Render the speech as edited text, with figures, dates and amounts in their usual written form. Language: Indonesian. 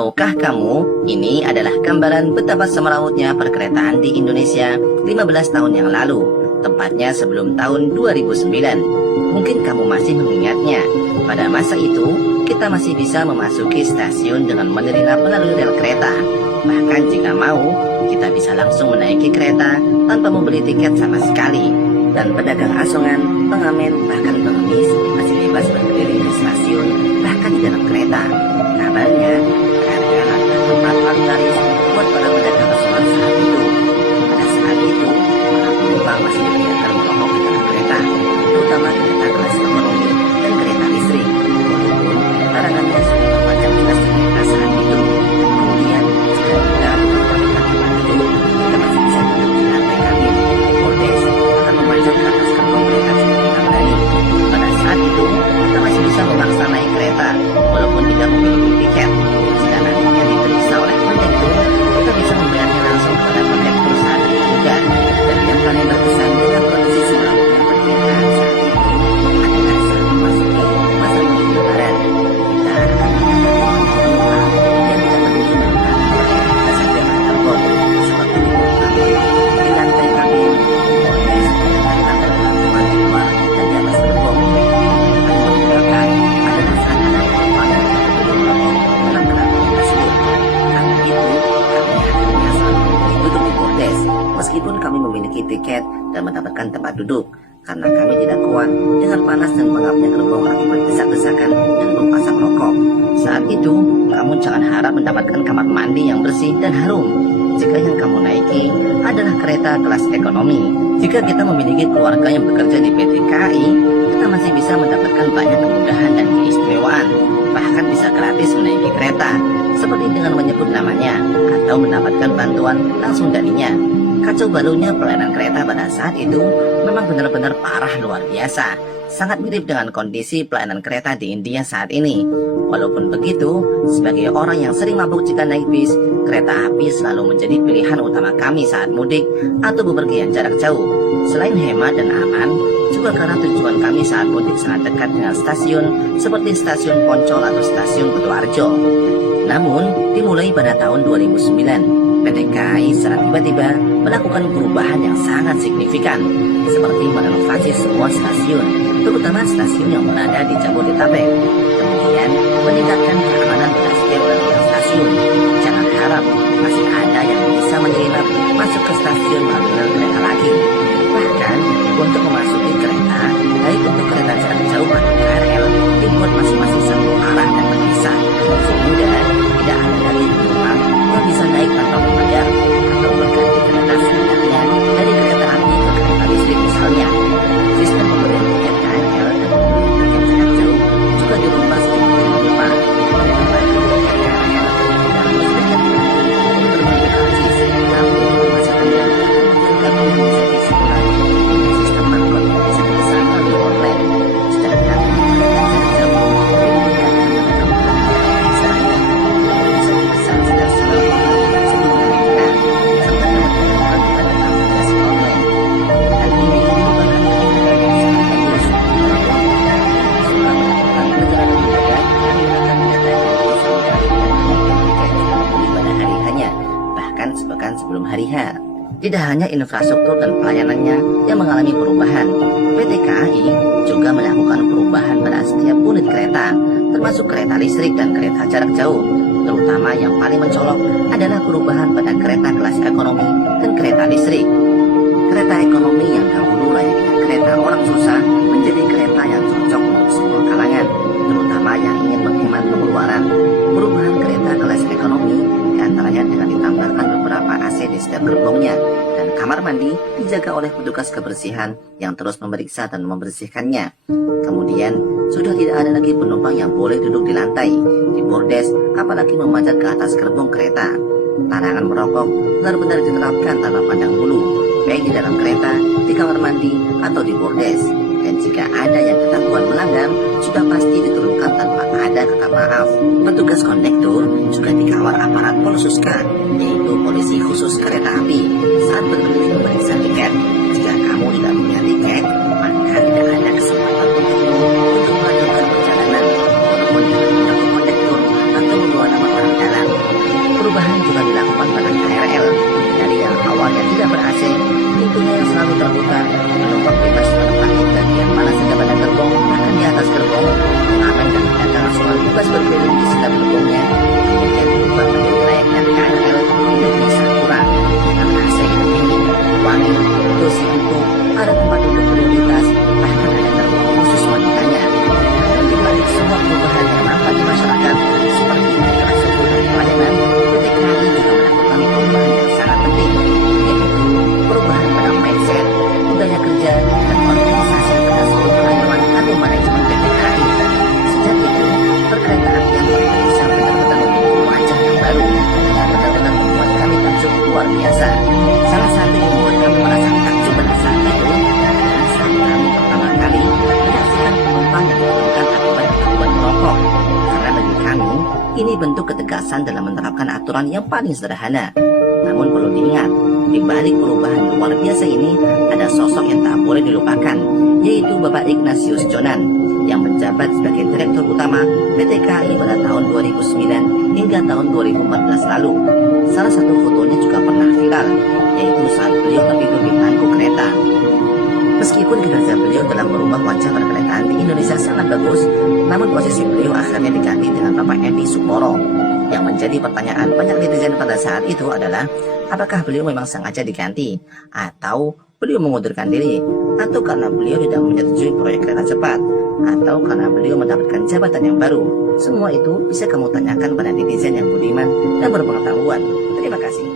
Tahukah kamu, ini adalah gambaran betapa semerautnya perkeretaan di Indonesia 15 tahun yang lalu, tepatnya sebelum tahun 2009. Mungkin kamu masih mengingatnya. Pada masa itu, kita masih bisa memasuki stasiun dengan menerima melalui rel kereta. Bahkan jika mau, kita bisa langsung menaiki kereta tanpa membeli tiket sama sekali. Dan pedagang asongan, pengamen, bahkan pengemis masih bebas berdiri di stasiun, bahkan di dalam kereta. Kabarnya, harga tempat paling laris buat para pedagang asongan saat itu. Pada saat itu, para penumpang masih dibiarkan merokok di dalam kereta, terutama kereta kelas ekonomi dan kereta listrik. Walaupun larangannya sudah terpajang jelas di kereta saat itu. Kemudian, jika kita memperhatikan tempat itu, kita masih bisa duduk di lantai kabin. Bordes akan memanjat ke atas gerbong kereta jika kita berani. Pada saat itu, kita masih bisa memaksa naik kereta, walaupun tidak memiliki tiket. Jika nantinya diperiksa oleh kondektur, kita bisa membayarnya langsung kepada kondektur saat itu juga. Dan yang paling berkesan dengan kondisi semerautnya perkiraan saat itu adalah saat memasuki masa mudik lebaran. Kita akan penumpang yang tidak peduli menumpang kita saja bergerbong seperti di di lantai kabin, bordes, dan teman-teman di luar dan di atas gerbong. Yang meninggalkan adalah saat ada penumpang yang belum merokok dalam kendaraan tersebut. Karena itu, kami akhirnya selalu memilih duduk di bordes, meskipun kami memiliki tiket dan mendapatkan tempat duduk, karena kami tidak kuat dengan panas dan pengapnya gerbong akibat desak-desakan dan bau asap rokok. Saat itu, kamu jangan harap mendapatkan kamar mandi yang bersih dan harum jika yang kamu naiki adalah kereta kelas ekonomi. Jika kita memiliki keluarga yang bekerja di PT KAI, kita masih bisa mendapatkan banyak kemudahan dan keistimewaan, bahkan bisa gratis menaiki kereta, seperti dengan menyebut namanya atau mendapatkan bantuan langsung darinya. Kacau balunya pelayanan kereta pada saat itu memang benar-benar parah luar biasa. Sangat mirip dengan kondisi pelayanan kereta di India saat ini. Walaupun begitu, sebagai orang yang sering mabuk jika naik bis, kereta api selalu menjadi pilihan utama kami saat mudik atau bepergian jarak jauh. Selain hemat dan aman, juga karena tujuan kami saat mudik sangat dekat dengan stasiun seperti stasiun Poncol atau stasiun Kutoarjo. Namun, dimulai pada tahun 2009, PT KAI secara tiba-tiba melakukan perubahan yang sangat signifikan, seperti merenovasi semua stasiun, terutama stasiun yang berada di Jabodetabek. Kemudian, meningkatkan keamanan pada setiap bagian stasiun. Jangan harap masih ada yang bisa menyelinap masuk ke stasiun melalui rel kereta lagi. Bahkan, untuk memasuki kereta, baik untuk kereta jarak jauh atau KRL, dibuat masing-masing satu arah dan berpisah, sehingga tidak ada lagi penumpang yang bisa naik tanpa membayar atau berganti kereta seenaknya dari kereta api ke kereta listrik misalnya. Sistem pembelian tiket KRL dan tiket jarak jauh juga dirubah sedemikian rupa. Kereta baru tiket KRL dan listrik yang berbentuk kanji sehingga untuk masa kemudian kami bisa diisi ulang dengan sistem barcode yang bisa dipesan melalui online. Sedangkan kereta jarak jauh diberikan kepada kamu misalnya bisa dipesan secara sebelum berangkat serta dapat ditemukan pada aplikasi online. Hal ini merupakan keunggulan yang sangat bagus walaupun kita suka melakukan perjalanan mendadak menggunakan data yang gratis sehingga akhirnya menemukan tiket jika membeli pada hari hanya, bahkan sepekan sebelum hari H. Tidak hanya infrastruktur dan pelayanannya yang mengalami perubahan, PT KAI juga melakukan perubahan pada setiap unit kereta, termasuk kereta listrik dan kereta jarak jauh. Terutama yang paling mencolok adalah perubahan pada kereta kelas ekonomi dan kereta listrik. Kereta ekonomi yang dahulu layaknya kereta orang susah menjadi kereta yang cocok untuk semua kalangan, terutama yang ingin menghemat pengeluaran. Perubahan kereta kelas ekonomi diantaranya dengan ditambahkan beberapa AC di setiap gerbongnya, dan kamar mandi dijaga oleh petugas kebersihan yang terus memeriksa dan membersihkannya. Kemudian, sudah tidak ada lagi penumpang yang boleh duduk di lantai, di bordes, apalagi memanjat ke atas gerbong kereta. Larangan merokok benar-benar diterapkan tanpa pandang bulu, baik di dalam kereta, di kamar mandi, atau di bordes. Dan jika ada yang ketahuan melanggar, sudah pasti diturunkan tanpa ada kata maaf. Petugas kondektur juga dikawal aparat Polsuska, yaitu polisi khusus kereta api, saat berkeliling memeriksa tiket. Jika kamu tidak punya tiket, maka tidak ada kesempatan untukmu untuk melanjutkan perjalanan, walaupun dengan menyangkut kondektur atau membawa nama orang dalam. juga dilakukan pada KRL. Dari yang awalnya tidak ber-AC, pintunya yang selalu terbuka, penumpang bebas menempati bagian mana saja pada gerbong, bahkan di atas gerbong, pengamen dan pedagang asuhan bebas berkeliling di sekitar gerbongnya, kemudian diubah menjadi layaknya KRL di negeri Sakura, dengan AC yang dingin, wangi, kursi empuk, ada tempat duduk prioritas, bahkan ada gerbong khusus wanitanya. Namun di balik semua perubahan yang nampak di masyarakat, seperti infrastruktur dan pelayanan, PT KAI juga melakukan perubahan yang sangat penting, yaitu perubahan pada mindset, budaya kerja, dan organisasi pada seluruh karyawan atau manajemen PT KAI. Sejak itu, perkereta apian Indonesia benar-benar memiliki wajah yang baru yang benar-benar membuat kami takjub luar biasa. Salah satu yang membuat kami merasa takjub pada saat itu adalah saat kami pertama kali menyaksikan penumpang yang diturunkan akibat gangguan merokok. Karena bagi kami, ini bentuk ketegasan dalam menerapkan aturan yang paling sederhana. Namun perlu diingat, di balik perubahan luar biasa ini ada sosok yang tak boleh dilupakan, yaitu Bapak Ignatius Jonan yang menjabat sebagai Direktur Utama PT KAI pada tahun 2009 hingga tahun 2014 lalu. Salah satu fotonya juga pernah viral, yaitu saat beliau tertidur di bangku kereta. Meskipun kinerja beliau dalam merubah wajah perkeretaan di Indonesia sangat bagus, namun posisi beliau akhirnya diganti dengan Bapak Edi Suporo. Yang menjadi pertanyaan banyak netizen pada saat itu adalah, apakah beliau memang sengaja diganti, atau beliau mengundurkan diri, atau karena beliau tidak menyetujui proyek kereta cepat, atau karena beliau mendapatkan jabatan yang baru. Semua itu bisa kamu tanyakan pada netizen yang budiman dan berpengetahuan. Terima kasih.